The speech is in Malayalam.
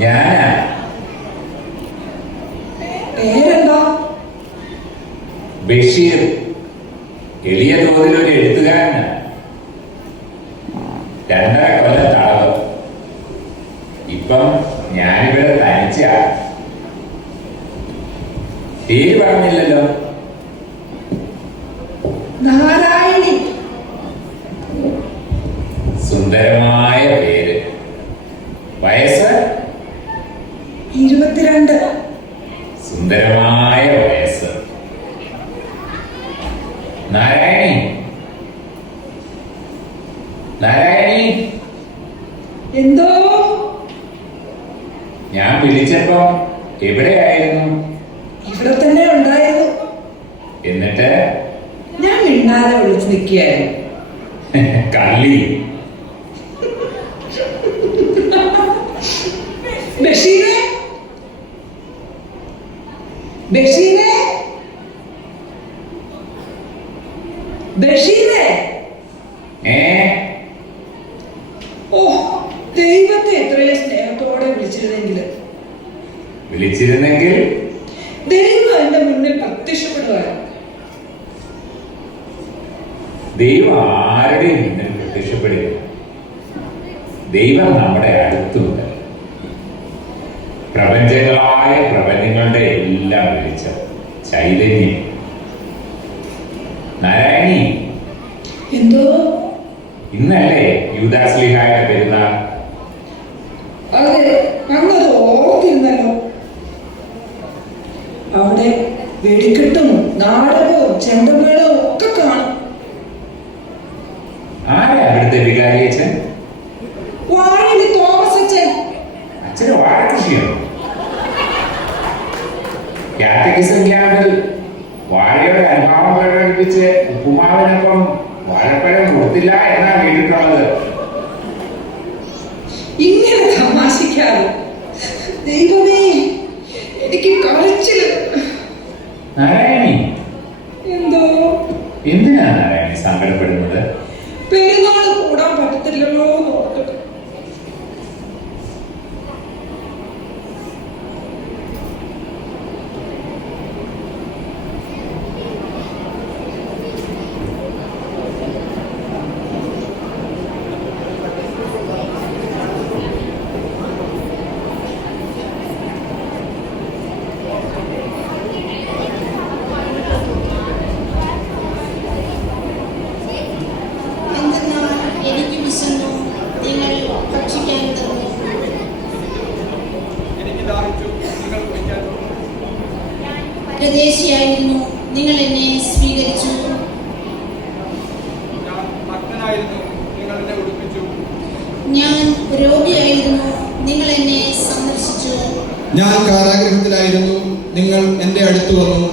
ഞാനാ. പേരെന്താ? ബഷീർ. എളിയ തോതിലൊരു എഴുത്തുകാരനാ. 2.5 കൊല്ലം തടവ്. ഇപ്പം ഞാനിവിടെ തനിച്ചാ. പേര് പറഞ്ഞില്ലല്ലോ. നാരായണി. സുന്ദരമായ പേര്. വയസ്സ് 22. സുന്ദരമായ വയസ്സ്. നാരായണി, നാരായണി. എന്തോ? ഞാൻ വിളിച്ചപ്പോ എവിടെയായിരുന്നു? ഇവിടെ തന്നെ ഉണ്ടായിരുന്നു. എന്നിട്ട് ഞാൻ മിണ്ടാതെ വിളിച്ചു നിൽക്കുകയായിരുന്നു. കള്ളി. ബഷീറേ, ബഷീറേ, ബഷീറേ. ഓ, ദൈവത്തെ എത്രയോ സ്നേഹത്തോടെ വിളിച്ചിരുന്നെങ്കിൽ ദൈവം എന്റെ മുന്നിൽ പ്രത്യക്ഷപ്പെടുവായിരുന്നു. ദൈവം ആരുടെയും മുന്നിൽ പ്രത്യക്ഷപ്പെടില്ല. ദൈവം നമ്മുടെ അടുത്തുണ്ട്. പ്രപഞ്ചങ്ങളായ പ്രപഞ്ചങ്ങളുടെ എല്ലാം വെളിച്ചം, ചൈതന്യം. നാരായണി, എന്തോ? ഇന്നല്ലേ യൂദാസ്ലീഹായുടെ പെരുന്നാൾ? അതെ, ഞങ്ങളത് ഓർത്തിരുന്നല്ലോ. അവിടെ വെടിക്കെട്ടും നാടകവും ചെണ്ടമേളവും ഒക്കെ കാണും. ആരാ അവിടുത്തെ വികാരി അച്ഛൻ? വാഴയില് തോമസ് അച്ഛൻ. അച്ഛന് വാഴകൃഷിയോ? കാറ്റഗിസം ക്യാമ്പിൽ വാഴയുടെ അനുഭാവം പ്രകടിപ്പിച്ച് ഉപ്പുമാവിനൊപ്പം വാഴപ്പഴം കൊടുത്തില്ല എന്നാണ് കേട്ടിട്ടുള്ളത്. ഇങ്ങനെ തമാശിക്കാതെ. ദൈവമേ, എനിക്ക് കരച്ചില്. നാരായണി, എന്തോ? എന്തിനാ നാരായണി സങ്കടപ്പെടുന്നത്? പെരുന്നാള് കൂടാൻ പറ്റത്തില്ലല്ലോ നോക്കട്ടെ. പ്രദേശിയായിരുന്നു, നിങ്ങൾ എന്നെ സ്വീകരിച്ചു. ഞാൻ രോഗിയായിരുന്നു, നിങ്ങൾ എന്നെ സന്ദർശിച്ചു. ഞാൻ കാരാഗ്രഹത്തിലായിരുന്നു, നിങ്ങൾ എന്റെ അടുത്ത് വന്നു.